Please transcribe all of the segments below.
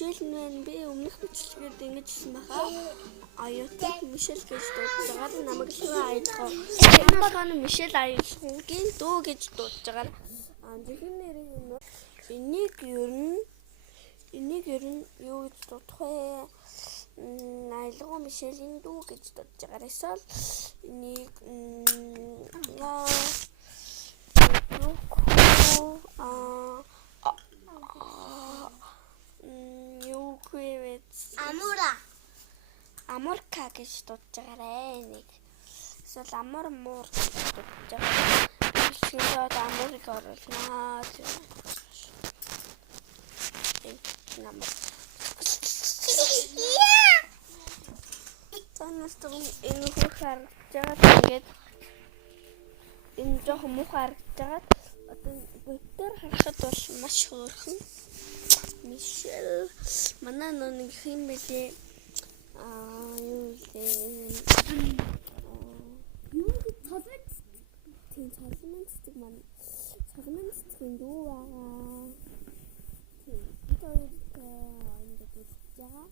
Мишель нэн би өмнөх бичлэгээр ингэж хэлсэн байхаа. Аюутыг Мишель гэж дуудаж байгаа намайг л аюулгүй. Энэ болгоно Мишель аюулгүйгийн дүү гэж дуудаж байгаа. Зөвхөн нэрийг энийг ер нь юу гэж дуудах вэ? Аюулгүй Мишелийн дүү гэж дуудаж байгаа. Эсвэл энийг Амурка гэж дуудаж байгаарэ нэг. Эсвэл амур муур гэж дуудаж байгаа. Бичлэгээр амурыг оруулнаа. Танаас энэ хөх харагдаж байгаа тэгээд энэ жоохон муухай харагдаж байгаа. Одоо бүтээр харахад бол маш хөөрхөн. Мишель манай нэг юм бэлээ. Юу цолмын цэцгийн дүү байгаа. Тэгээд ингээд үзэж байгаа.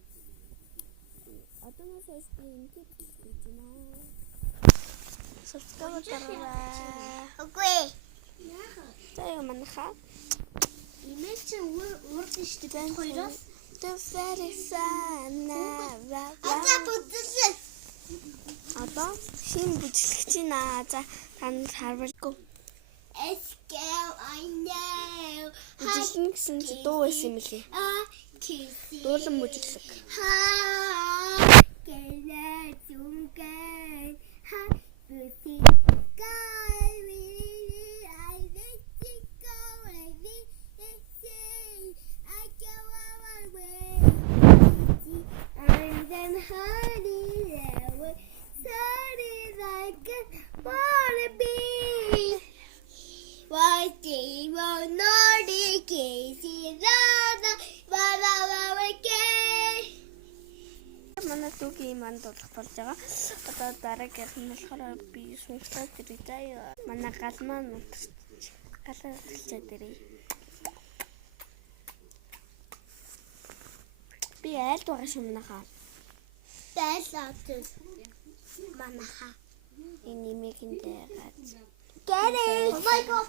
Одоос хойш би ингээд хийж байна. Сэлтгөө дараа. Окей. Яа манайхаа. Имэйл чи урд нь шүү дээ хоёроос. Одоо шин бүжиглэж байна. За танд харвалгүй. I know. Бүжиглэн гэсэн чи дуу байсан юм лээ. Дуулан бүжиглэг. Манай дүүгийн манд болох болж байгаа. Одоо дараагийнх нь болохоор би сүнслээд ирээ заяа. Манай гал маань галaalчаад ирээ. Би айлд байгаа шүү манайхаа. Байлаад манайхаа. Энэ нэмэгийн дээр газ. Get it! Oh my god!